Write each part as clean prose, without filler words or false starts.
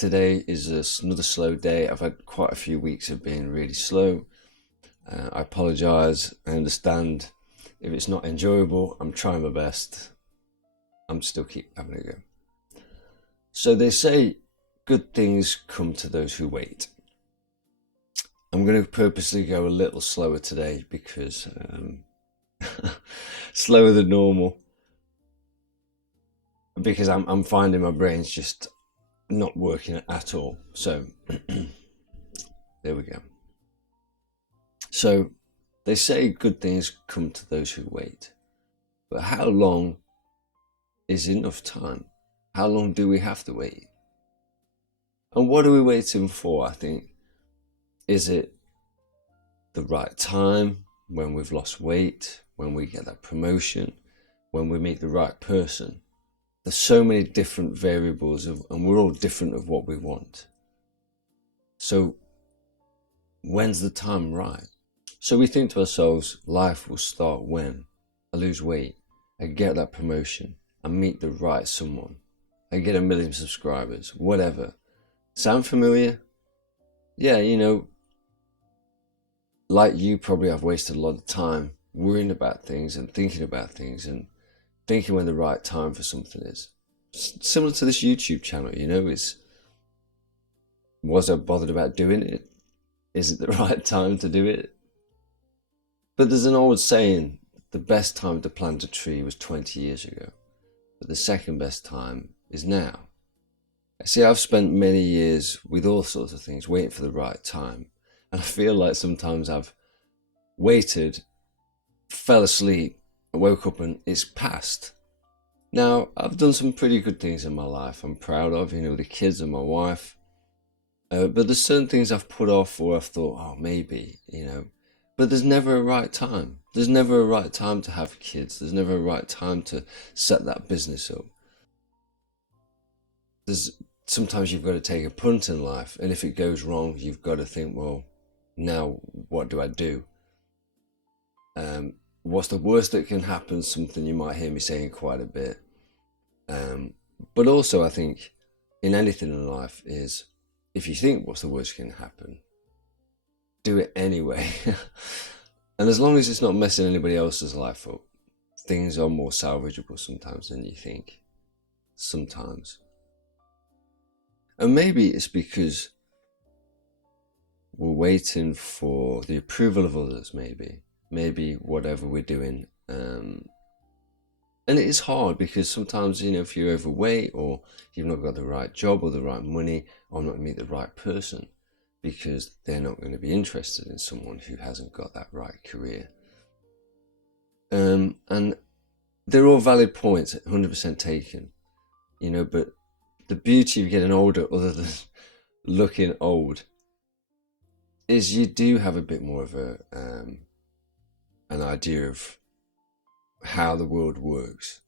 Today is another slow day. I've had quite a few weeks of being really slow. I apologise. I understand if it's not enjoyable. I'm trying my best. I'm still keep having a go. So they say good things come to those who wait. I'm going to purposely go a little slower today because slower than normal, because I'm finding my brain's just not working at all. So there we go. So they say good things come to those who wait. But how long is enough time? How long do we have to wait? And what are we waiting for, I think? Is it the right time, when we've lost weight, when we get that promotion, when we meet the right person? There's so many different variables and we're all different of what we want. So when's the time right? So we think to ourselves, life will start when I lose weight, I get that promotion, I meet the right someone, I get 1 million subscribers, whatever. Sound familiar? Yeah, like you probably have wasted a lot of time worrying about things and thinking about things and thinking when the right time for something is. Similar to this YouTube channel, was I bothered about doing it? Is it the right time to do it? But there's an old saying, the best time to plant a tree was 20 years ago, but the second best time is now. See, I've spent many years with all sorts of things waiting for the right time, and I feel like sometimes I've waited, fell asleep, and woke up and it's passed. Now, I've done some pretty good things in my life I'm proud of, the kids and my wife, but there's certain things I've put off or I've thought, oh, maybe, but there's never a right time. There's never a right time to have kids. There's never a right time to set that business up. Sometimes you've got to take a punt in life, and if it goes wrong, you've got to think, well, now what do I do? What's the worst that can happen? Something you might hear me saying quite a bit. But also I think in anything in life is, if you think what's the worst that can happen, do it anyway. And as long as it's not messing anybody else's life up, things are more salvageable sometimes than you think. Sometimes. And maybe it's because we're waiting for the approval of others, maybe whatever we're doing. And it is hard because sometimes, if you're overweight or you've not got the right job or the right money, or not meet the right person, because they're not going to be interested in someone who hasn't got that right career. And they're all valid points, 100% taken, but the beauty of getting older, other than looking old, is you do have a bit more of an idea of how the world works.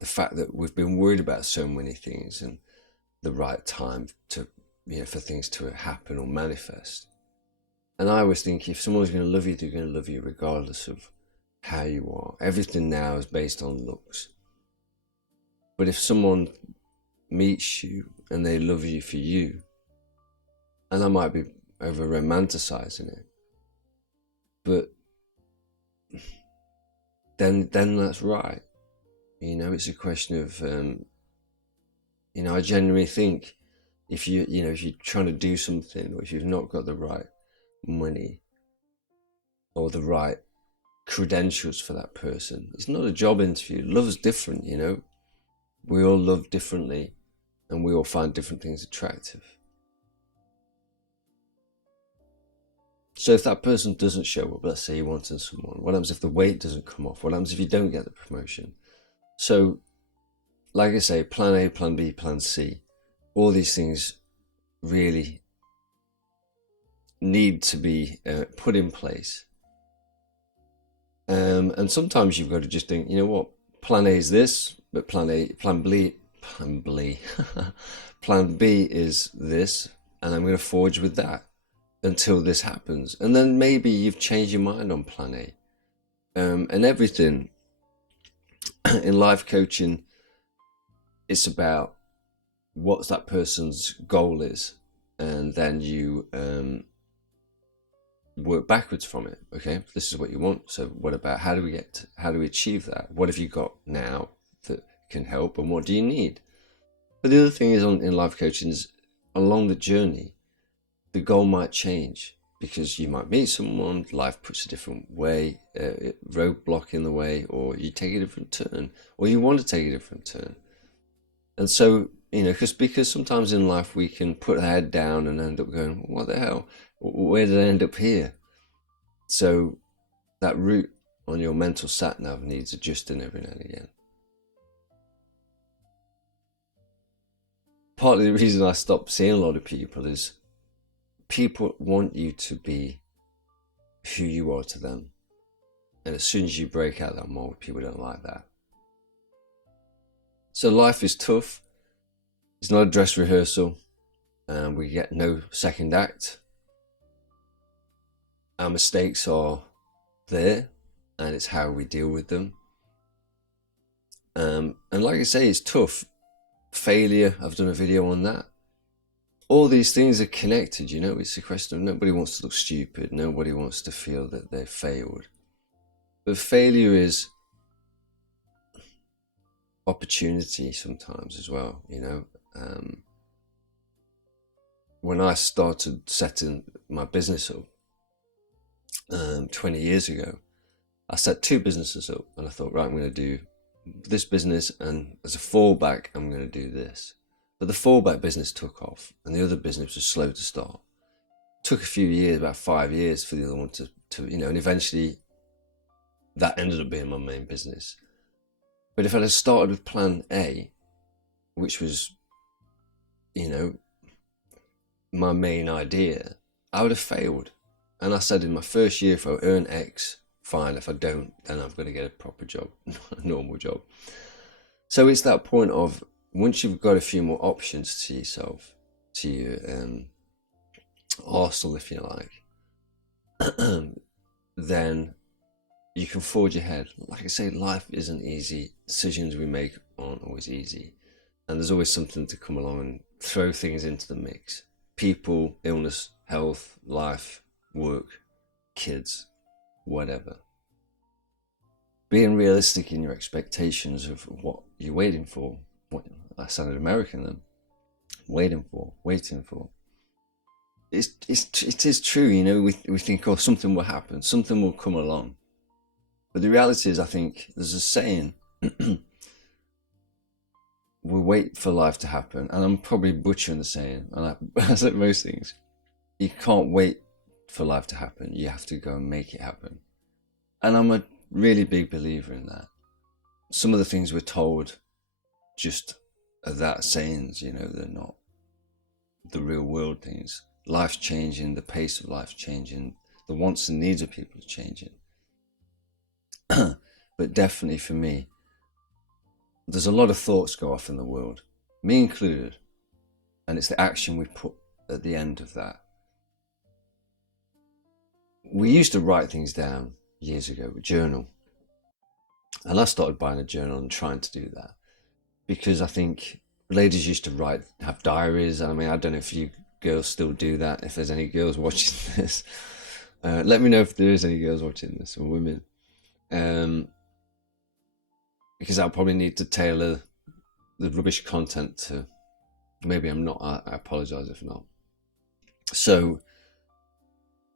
The fact that we've been worried about so many things and the right time to, for things to happen or manifest. And I always think if someone's going to love you, they're going to love you regardless of how you are. Everything now is based on looks. But if someone meets you and they love you for you, and I might be over romanticizing it, but then that's right. It's a question of, I genuinely think if you're trying to do something, or if you've not got the right money or the right credentials for that person, it's not a job interview. Love's different, we all love differently and we all find different things attractive. So if that person doesn't show up, let's say you're wanting someone, what happens if the weight doesn't come off? What happens if you don't get the promotion? So, like I say, plan A, plan B, plan C, all these things really need to be put in place. And sometimes you've got to just think, plan A is this, but plan B is this, and I'm going to forge with that until this happens. And then maybe you've changed your mind on plan A. And everything in life coaching, it's about what that person's goal is, and then you work backwards from it. Okay, this is what you want. So what about how do we achieve that? What have you got now that can help, and what do you need? But the other thing is in life coaching is along the journey, the goal might change because you might meet someone, life puts a different way, roadblock in the way, or you take a different turn, or you want to take a different turn. And so, because sometimes in life we can put our head down and end up going, what the hell? Where did I end up here? So that route on your mental sat nav needs adjusting every now and again. Partly the reason I stopped seeing a lot of people is people want you to be who you are to them. And as soon as you break out that mold, people don't like that. So life is tough. It's not a dress rehearsal, and we get no second act. Our mistakes are there, and it's how we deal with them. And like I say, it's tough. Failure, I've done a video on that. All these things are connected, it's a question of nobody wants to look stupid. Nobody wants to feel that they failed. But failure is opportunity sometimes as well, when I started setting my business up 20 years ago, I set 2 businesses up, and I thought, right, I'm going to do this business, and as a fallback, I'm going to do this. But the fallback business took off, and the other business was slow to start. It took a few years, about 5 years, for the other one to and eventually that ended up being my main business. But if I'd have started with plan A, which was, my main idea, I would have failed. And I said in my first year, if I earn X, fine. If I don't, then I've got to get a proper job, a normal job. So it's that point of, once you've got a few more options to yourself, to your arsenal, if you like, then you can forge ahead. Like I say, life isn't easy. Decisions we make aren't always easy. And there's always something to come along and throw things into the mix. People, illness, health, life, work, kids, whatever. Being realistic in your expectations of what you're waiting for. What I sounded American then. Waiting for. It is true, we think, oh, something will happen, something will come along. But the reality is, I think there's a saying, we wait for life to happen, and I'm probably butchering the saying, and I said most things. You can't wait for life to happen, you have to go and make it happen. And I'm a really big believer in that. Some of the things we're told just are that sayings, they're not the real world things. Life's changing, the pace of life's changing, the wants and needs of people are changing. But definitely for me, there's a lot of thoughts go off in the world, me included, and it's the action we put at the end of that. We used to write things down years ago, a journal, and I started buying a journal and trying to do that, because I think ladies used to have diaries. I mean, I don't know if you girls still do that, if there's any girls watching this. Let me know if there is any girls watching this, or women. Because I'll probably need to tailor the rubbish content to, maybe I'm not, I apologize if not. So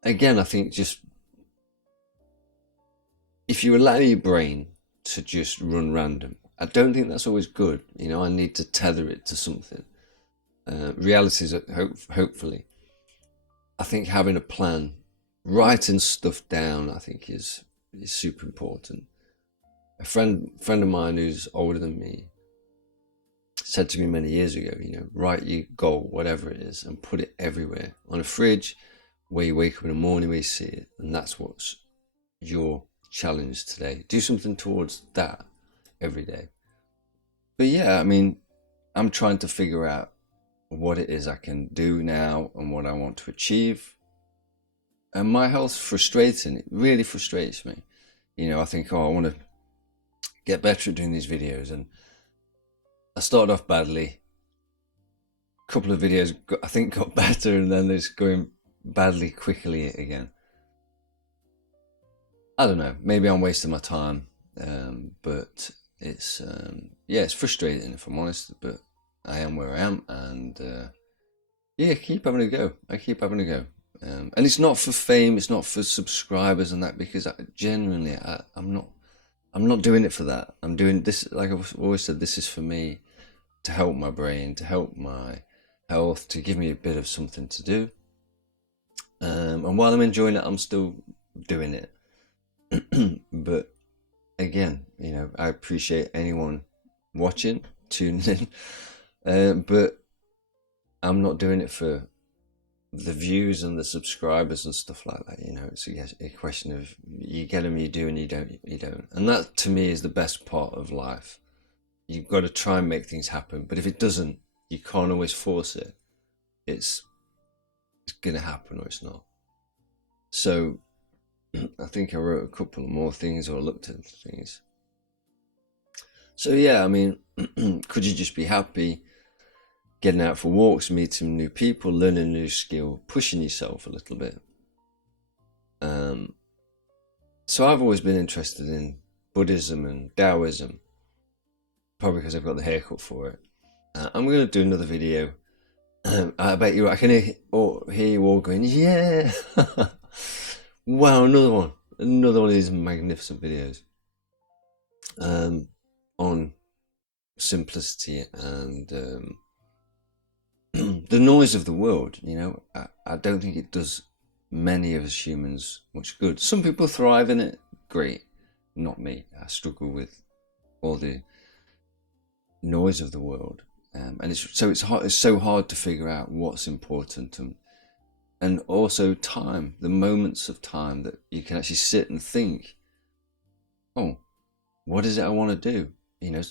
again, I think just, if you allow your brain to just run random, I don't think that's always good. I need to tether it to something. Realities, hopefully. I think having a plan, writing stuff down, I think is super important. A friend of mine who's older than me said to me many years ago, write your goal, whatever it is, and put it everywhere. On a fridge, where you wake up in the morning, where you see it. And that's what's your challenge today. Do something towards that every day. But yeah, I mean, I'm trying to figure out what it is I can do now and what I want to achieve. And my health's frustrating. It really frustrates me. I think, I want to get better at doing these videos. And I started off badly. couple of videos I think got better, and then it's going badly quickly again. I don't know, maybe I'm wasting my time, but it's yeah, it's frustrating if I'm honest, but I am where I am, and yeah, keep having a go. I keep having a go. And it's not for fame, it's not for subscribers and that, because I'm not doing it for that. I'm doing this, like I've always said, this is for me, to help my brain, to help my health, to give me a bit of something to do. And while I'm enjoying it, I'm still doing it. But again, you know, I appreciate anyone watching, tuning in, but I'm not doing it for the views and the subscribers and stuff like that. You know, it's a question of, you get them, you do, and you don't. And that to me is the best part of life. You've got to try and make things happen, but if it doesn't, you can't always force it. It's gonna happen or it's not. So I think I wrote a couple more things, or looked at things. So yeah, I mean, could you just be happy getting out for walks, meeting new people, learning a new skill, pushing yourself a little bit? So I've always been interested in Buddhism and Taoism, probably because I've got the haircut for it. I'm going to do another video. I bet you I can hear you all going, yeah. Wow, another one of these magnificent videos on simplicity and the noise of the world. You know, I don't think it does many of us humans much good. Some people thrive in it, great. Not me. I struggle with all the noise of the world, and it's so hard to figure out what's important, and also time, the moments of time that you can actually sit and think, oh, what is it I want to do? You know,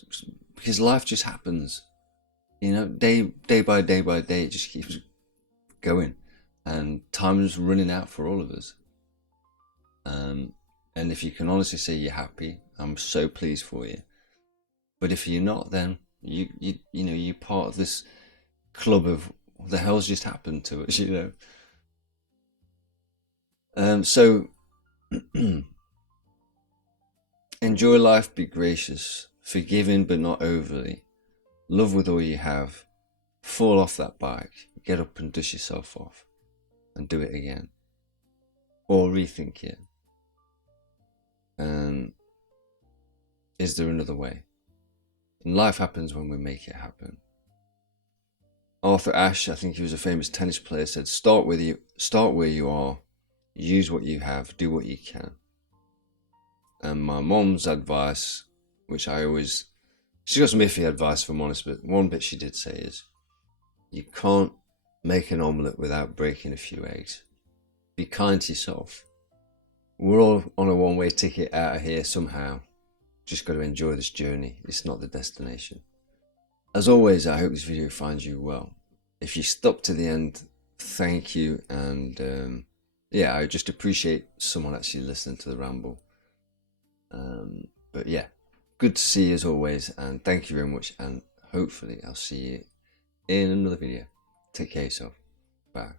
because life just happens. You know, day by day by day, it just keeps going, and time is running out for all of us. And if you can honestly say you're happy, I'm so pleased for you. But if you're not, then you know, you're part of this club of what the hell's just happened to us, you know. So enjoy life, be gracious, forgiving but not overly, love with all you have, fall off that bike, get up and dust yourself off, and do it again, or rethink it. Is there another way? And life happens when we make it happen. Arthur Ashe, I think he was a famous tennis player, said, start where you are, use what you have, do what you can. And my mom's advice, which she got some iffy advice if I'm honest, but one bit she did say is, you can't make an omelette without breaking a few eggs. Be kind to yourself. We're all on a one-way ticket out of here somehow. Just got to enjoy this journey. It's not the destination. As always, I hope this video finds you well. If you stuck to the end, thank you. And yeah, I just appreciate someone actually listening to the ramble. But yeah, good to see you as always, and thank you very much, and hopefully I'll see you in another video. Take care of yourself. Bye.